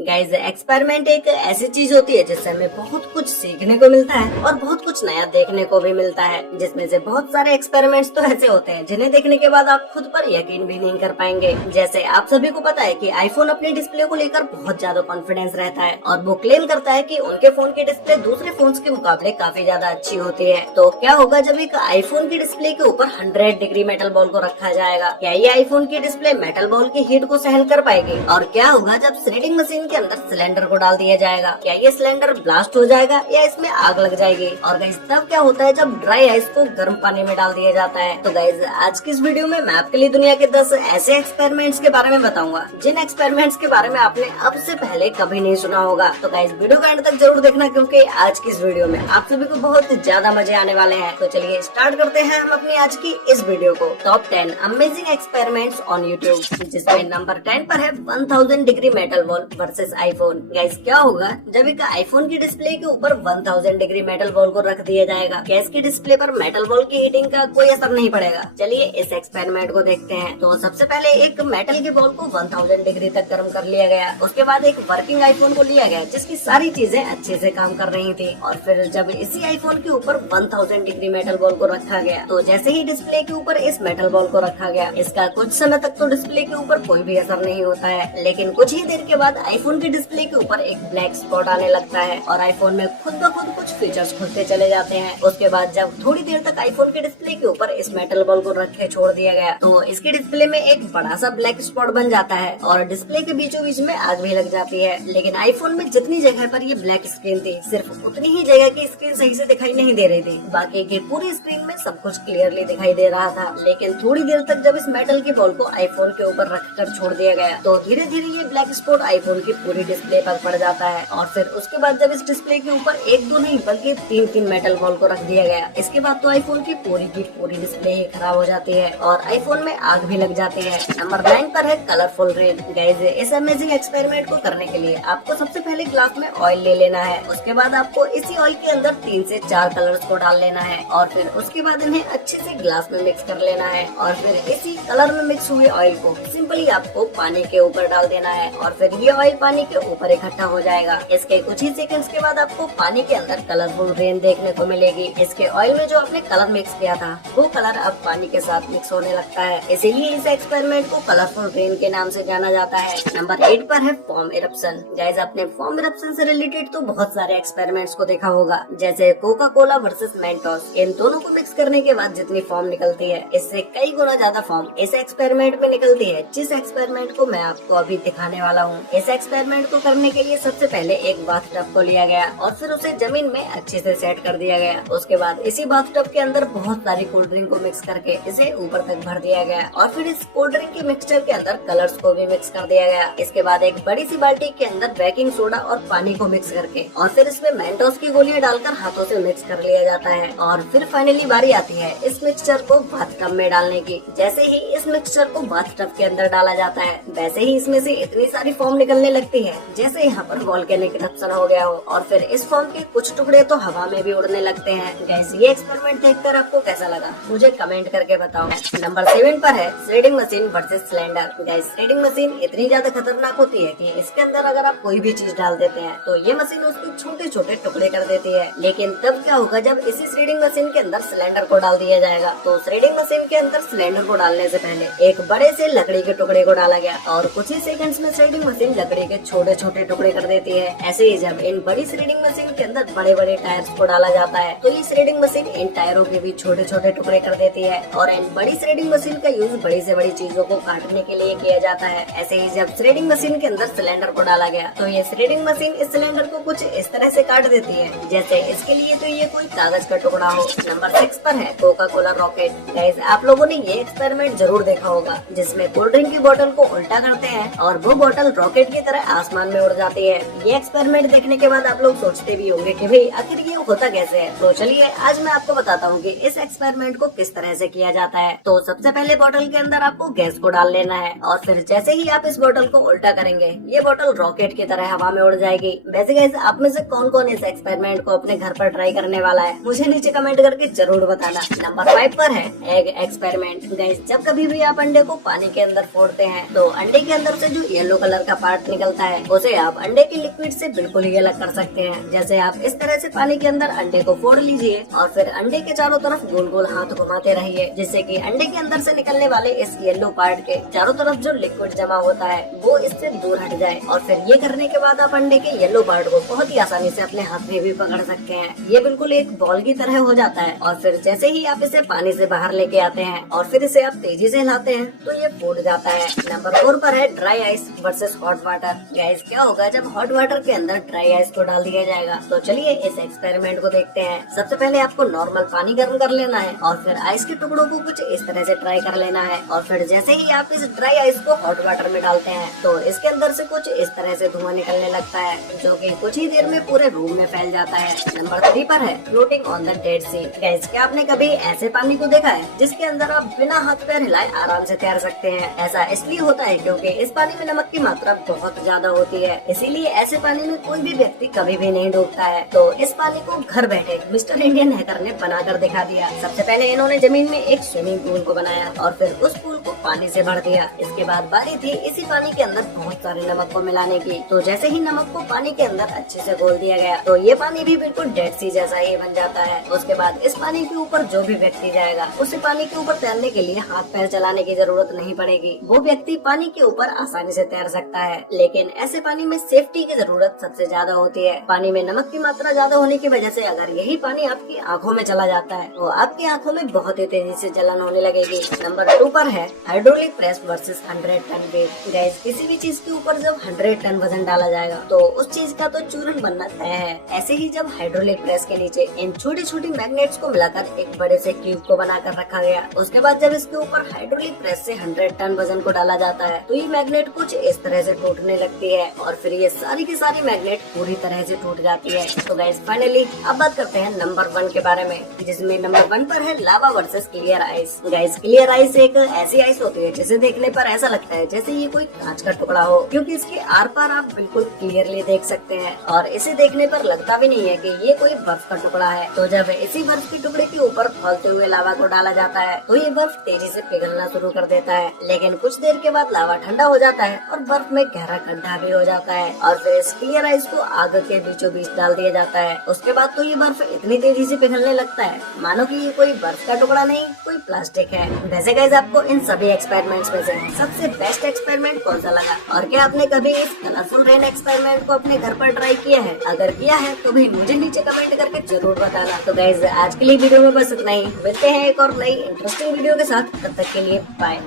Guys experiment एक ऐसी चीज होती है जिससे हमें बहुत कुछ सीखने को मिलता है और बहुत कुछ नया देखने को भी मिलता है, जिसमें से बहुत सारे एक्सपेरिमेंट्स तो ऐसे होते हैं जिन्हें देखने के बाद आप खुद पर यकीन भी नहीं कर पाएंगे। जैसे आप सभी को पता है कि आईफोन अपने डिस्प्ले को लेकर बहुत ज्यादा कॉन्फिडेंस रहता है और वो क्लेम करता है कि उनके फोन की डिस्प्ले दूसरे फोन के मुकाबले काफी ज्यादा अच्छी होती है। तो क्या होगा जब एक आईफोन की डिस्प्ले के ऊपर 100 डिग्री मेटल बॉल को रखा जाएगा? क्या ये आईफोन की डिस्प्ले मेटल बॉल की हीट को सहन कर पाएगी? और क्या होगा जब थ्रेडिंग मशीन के अंदर सिलेंडर को डाल दिया जाएगा? क्या ये सिलेंडर ब्लास्ट हो जाएगा या इसमें आग लग जाएगी? और गाइस तब क्या होता है जब ड्राई आइस को गर्म पानी में डाल दिया जाता है? तो गाइस आज की इस वीडियो में मैं आपके लिए दुनिया के 10 ऐसे एक्सपेरिमेंट्स के बारे में बताऊंगा जिन एक्सपेरिमेंट्स के बारे में आपने अब से पहले कभी नहीं सुना होगा। तो गाइस वीडियो का एंड तक जरूर देखना, क्योंकि आज की इस वीडियो में आप सभी को बहुत ज्यादा मजे आने वाले हैं। तो चलिए स्टार्ट करते हैं हम अपनी आज की इस वीडियो को। Top 10 amazing experiments on YouTube, जिसमें नंबर 10 पर है 1000 degree metal ball versus iPhone. Guys क्या होगा जब एक आईफोन की डिस्प्ले के ऊपर 1000 डिग्री मेटल बॉल को रख दिया जाएगा? क्या इसकी डिस्प्ले पर मेटल बॉल की हीटिंग का कोई असर नहीं पड़ेगा? चलिए इस एक्सपेरिमेंट को देखते हैं। तो सबसे पहले एक मेटल के बॉल को 1000 डिग्री तक गर्म कर लिया गया। उसके बाद एक वर्किंग आईफोन को लिया गया जिसकी सारी चीजें अच्छे से काम कर रही थी, और फिर जब इसी आईफोन के ऊपर 1000 डिग्री मेटल बॉल को रखा गया तो जैसे ही डिस्प्ले के ऊपर इस मेटल बॉल को रखा गया, इसका कुछ समय तक तो डिस्प्ले के ऊपर कोई भी असर नहीं होता है, लेकिन कुछ ही देर के बाद आईफोन की डिस्प्ले के ऊपर एक ब्लैक स्पॉट आने लगता है और आईफोन में खुद ब खुद कुछ फीचर्स खुलते चले जाते हैं। उसके बाद जब थोड़ी देर तक आईफोन के डिस्प्ले के ऊपर इस मेटल बॉल को रखे छोड़ दिया गया तो इसके डिस्प्ले में एक बड़ा सा ब्लैक स्पॉट बन जाता है और डिस्प्ले के बीचों बीच में आग भी लग जाती है। लेकिन आईफोन में जितनी जगह पर ये ब्लैक स्क्रीन थी, सिर्फ उतनी ही जगह की स्क्रीन सही से दिखाई नहीं दे रही थी। बाकी की पूरी स्क्रीन में सब कुछ क्लियरली दिखाई दे रहा था। लेकिन थोड़ी देर तक जब इस मेटल के बॉल को आईफोन के ऊपर रखकर छोड़ दिया गया तो धीरे धीरे ये ब्लैक स्पॉट आईफोन की पूरी डिस्प्ले पर पड़ जाता है। और फिर उसके बाद जब इस डिस्प्ले के ऊपर एक दो नहीं बल्कि तीन मेटल बॉल को रख दिया गया, इसके बाद तो आईफोन की पूरी डिस्प्ले ही खराब हो जाती है और आईफोन में आग भी लग जाती है। नंबर 9 पर है कलरफुल रेन। गाइस इस अमेजिंग एक्सपेरिमेंट को करने के लिए आपको सबसे पहले ग्लास में ऑयल ले लेना है। उसके बाद आपको इसी ऑयल के अंदर 3 से 4 कलर्स को डाल लेना है और फिर उसके बाद इन्हें अच्छे से ग्लास में मिक्स कर लेना है और फिर इसी कलर में मिक्स हुए ऑयल को सिंपली आपको पानी के ऊपर डाल देना है और फिर ये ऑयल पानी के ऊपर इकट्ठा हो जाएगा। इसके कुछ ही सेकंड्स के बाद आपको पानी के अंदर कलरफुल रेन देखने को मिलेगी। इसके ऑयल में जो आपने कलर मिक्स किया था वो कलर अब पानी के साथ मिक्स होने लगता है, इसीलिए इस एक्सपेरिमेंट को कलरफुल रेन के नाम से जाना जाता है। नंबर 8 पर है फॉर्म इरप्शन। गाइस आपने फॉर्म इरप्शन से रिलेटेड तो बहुत सारे एक्सपेरिमेंट्स को देखा होगा, जैसे कोका कोला वर्सेस मेंटोस। इन दोनों को मिक्स करने के बाद जितनी फॉर्म निकलती है, इससे कई गुना ज्यादा फॉर्म इस एक्सपेरिमेंट में निकलती है, जिस एक्सपेरिमेंट को मैं आपको अभी दिखाने वाला हूँ। इस एक्सपेरिमेंट को करने के लिए सबसे पहले एक बाथ टब को लिया गया और फिर उसे जमीन में अच्छे से सेट कर दिया गया। उसके बाद इसी बाथ टब के अंदर बहुत सारी कोल्ड ड्रिंक को मिक्स करके इसे ऊपर तक भर दिया गया और फिर इस कोल्ड ड्रिंक के मिक्सचर के अंदर कलर्स को भी मिक्स कर दिया गया। इसके बाद एक बड़ी सी बाल्टी के अंदर बेकिंग सोडा और पानी को मिक्स करके और फिर इसमें मेंटोस की गोलियां डालकर हाथों से मिक्स कर लिया जाता है और फिर फाइनली बारी आती है इस मिक्सचर को बाथ टब में डालने की। जैसे ही इस मिक्सचर को बाथ टब के अंदर डाला जाता है, वैसे ही इसमें से इतनी सारी फॉर्म निकलने लगती है जैसे यहाँ पर वोल्केनिक इरप्शन हो गया हो और फिर इस फॉर्म के कुछ टुकड़े तो हवा में भी उड़ने लगते हैं। गाइस ये एक्सपेरिमेंट देखकर आपको कैसा लगा मुझे कमेंट करके बताओ। नंबर 7 पर है threading machine versus cylinder. Guys threading machine इतनी ज्यादा खतरनाक होती है कि इसके अंदर अगर आप कोई भी चीज डाल देते हैं तो ये मशीन उसके छोटे छोटे टुकड़े कर देती है। लेकिन तब क्या होगा जब इसी थ्रेडिंग मशीन के अंदर सिलेंडर को डाल दिया जाएगा? तो थ्रेडिंग मशीन के अंदर सिलेंडर को डालने से पहले एक बड़े से लकड़ी के टुकड़े को डाला गया और कुछ ही सेकंड्स में थ्रेडिंग मशीन लकड़ी के छोटे छोटे टुकड़े कर देती है। ऐसे ही जब इन बड़ी थ्रेडिंग मशीन के अंदर बड़े बड़े टायर्स को डाला जाता है तो ये थ्रेडिंग मशीन इन टायरों के भी छोटे छोटे टुकड़े कर देती है और इन बड़ी थ्रेडिंग मशीन का यूज बड़ी से बड़ी चीजों को काटने के लिए किया जाता है। ऐसे ही जब थ्रेडिंग मशीन के अंदर सिलेंडर को डाला गया तो ये थ्रेडिंग मशीन इस सिलेंडर को कुछ इस तरह से काट देती है जैसे इसके लिए तो ये कोई कागज का टुकड़ा हो। नंबर 6 पर है कोका कोला रॉकेट। गाइस आप लोगों ने ये एक्सपेरिमेंट जरूर देखा होगा जिसमें कोल्ड ड्रिंक की बोतल को उल्टा करते हैं और वो बोतल रॉकेट की तरह आसमान में उड़ जाती है। ये एक्सपेरिमेंट देखने के बाद आप लोग सोचते भी होंगे कि भाई आखिर ये होता कैसे है। तो चलिए आज मैं आपको बताता हूँ कि इस एक्सपेरिमेंट को किस तरह से किया जाता है। तो सबसे पहले बोतल के अंदर आपको गैस को डाल लेना है और फिर जैसे ही आप इस बोतल को उल्टा करेंगे ये बोतल रॉकेट की तरह हवा में उड़ जाएगी। वैसे गाइस आप में से कौन कौन इस एक्सपेरिमेंट को अपने घर पर ट्राई करने वाला है मुझे नीचे कमेंट करके जरूर बताना। नंबर 5 पर है एग एक्सपेरिमेंट। गाइस जब कभी भी आप अंडे को पानी के अंदर फोड़ते हैं तो अंडे के अंदर से जो येलो कलर का पार्ट निकलता निकलता है उसे आप अंडे के लिक्विड से बिल्कुल ही अलग कर सकते हैं। जैसे आप इस तरह से पानी के अंदर अंडे को फोड़ लीजिए और फिर अंडे के चारों तरफ गोल गोल हाथ घुमाते रहिए, जिससे कि अंडे के अंदर से निकलने वाले इस येलो पार्ट के चारों तरफ जो लिक्विड जमा होता है वो इससे दूर हट जाए। और फिर ये करने के बाद आप अंडे के येलो पार्ट को बहुत ही आसानी से अपने हाथ में भी पकड़ सकते हैं। ये बिल्कुल एक बॉल की तरह हो जाता है और फिर जैसे ही आप इसे पानी से बाहर लेके आते हैं और फिर इसे आप तेजी से हिलाते हैं तो ये फूट जाता है। नंबर 4 पर है dry ice versus hot water. Guys क्या होगा जब हॉट वाटर के अंदर ड्राई आइस को डाल दिया जाएगा? तो चलिए इस एक्सपेरिमेंट को देखते हैं। सबसे पहले आपको नॉर्मल पानी गर्म कर लेना है और फिर आइस के टुकड़ों को कुछ इस तरह से ट्राई कर लेना है और फिर जैसे ही आप इस ड्राई आइस को हॉट वाटर में डालते हैं तो इसके अंदर से कुछ इस तरह से धुआं निकलने लगता है, जो कि कुछ ही देर में पूरे रूम में फैल जाता है। नंबर 3 पर है floating on the Dead Sea. Guys क्या आपने कभी ऐसे पानी को देखा है जिसके अंदर आप बिना हाथ पैर हिलाए आराम से तैर सकते हैं? ऐसा इसलिए होता है क्योंकि इस पानी में नमक की मात्रा बहुत ज्यादा होती है, इसीलिए ऐसे पानी में कोई भी व्यक्ति कभी भी नहीं डूबता है। तो इस पानी को घर बैठे मिस्टर इंडियन हैकर ने बनाकर दिखा दिया। सबसे पहले इन्होंने जमीन में एक स्विमिंग पूल को बनाया और फिर उस पूल को पानी से भर दिया। इसके बाद बारी थी इसी पानी के अंदर बहुत सारे नमक को मिलाने की। तो जैसे ही नमक को पानी के अंदर अच्छे से घोल दिया गया तो ये पानी भी बिल्कुल डेड सी जैसा ही बन जाता है। उसके बाद इस पानी के ऊपर जो भी व्यक्ति जाएगा उसे पानी के ऊपर तैरने के लिए हाथ पैर चलाने की जरूरत नहीं पड़ेगी। वो व्यक्ति पानी के ऊपर आसानी से तैर सकता है। लेकिन ऐसे पानी में सेफ्टी की जरूरत सबसे ज्यादा होती है। पानी में नमक की मात्रा ज्यादा होने की वजह से अगर यही पानी आपकी आंखों में चला जाता है तो आपकी आंखों में बहुत ही तेजी से जलन होने लगेगी। नंबर 2 पर है hydraulic press versus 100 ton weight. Guys किसी भी चीज के ऊपर जब 100 टन वजन डाला जाएगा तो उस चीज का तो चूरन बनना तय है। ऐसे ही जब हाइड्रोलिक प्रेस के नीचे इन छोटी छोटी मैग्नेट्स को मिलाकर एक बड़े से क्यूब को बनाकर रखा गया, उसके बाद जब इसके ऊपर हाइड्रोलिक प्रेस से 100 टन वजन को डाला जाता है तो ये मैग्नेट कुछ इस तरह से टूटने लगती है और फिर ये सारी की सारी मैग्नेट पूरी तरह से टूट जाती है। तो गाइस फाइनली अब बात करते हैं नंबर 1 के बारे में, जिसमें नंबर 1 पर है lava versus clear ice. Guys clear ice एक ऐसी आइस होती है जिसे देखने पर ऐसा लगता है जैसे ये कोई कांच का टुकड़ा हो, क्योंकि इसके आर पार आप बिल्कुल क्लियरली देख सकते हैं और इसे देखने पर लगता भी नहीं है कि ये कोई बर्फ का टुकड़ा है। तो जब इसी बर्फ के टुकड़े के ऊपर खौलते हुए लावा को डाला जाता है तो ये बर्फ तेजी से पिघलना शुरू कर देता है। लेकिन कुछ देर के बाद लावा ठंडा हो जाता है और बर्फ में गहरा गड्ढा भी हो जाता है और फिर इस क्लियर आइस को आग के बीचों बीच डाल दिया जाता है। उसके बाद तो ये बर्फ इतनी तेजी से पिघलने लगता है मानो कि ये कोई बर्फ का टुकड़ा नहीं कोई प्लास्टिक है। वैसे गाइस आपको इन सभी एक्सपेरिमेंट्स में से सबसे बेस्ट एक्सपेरिमेंट कौन सा लगा और क्या आपने कभी इस कलरफुल रेन एक्सपेरिमेंट को अपने घर पर ट्राई किया है? अगर किया है तो भी मुझे नीचे कमेंट करके जरूर बताना। तो गाइस आज के लिए वीडियो में बस इतना ही, मिलते हैं एक और नई इंटरेस्टिंग वीडियो के साथ, तब तक के लिए बाय।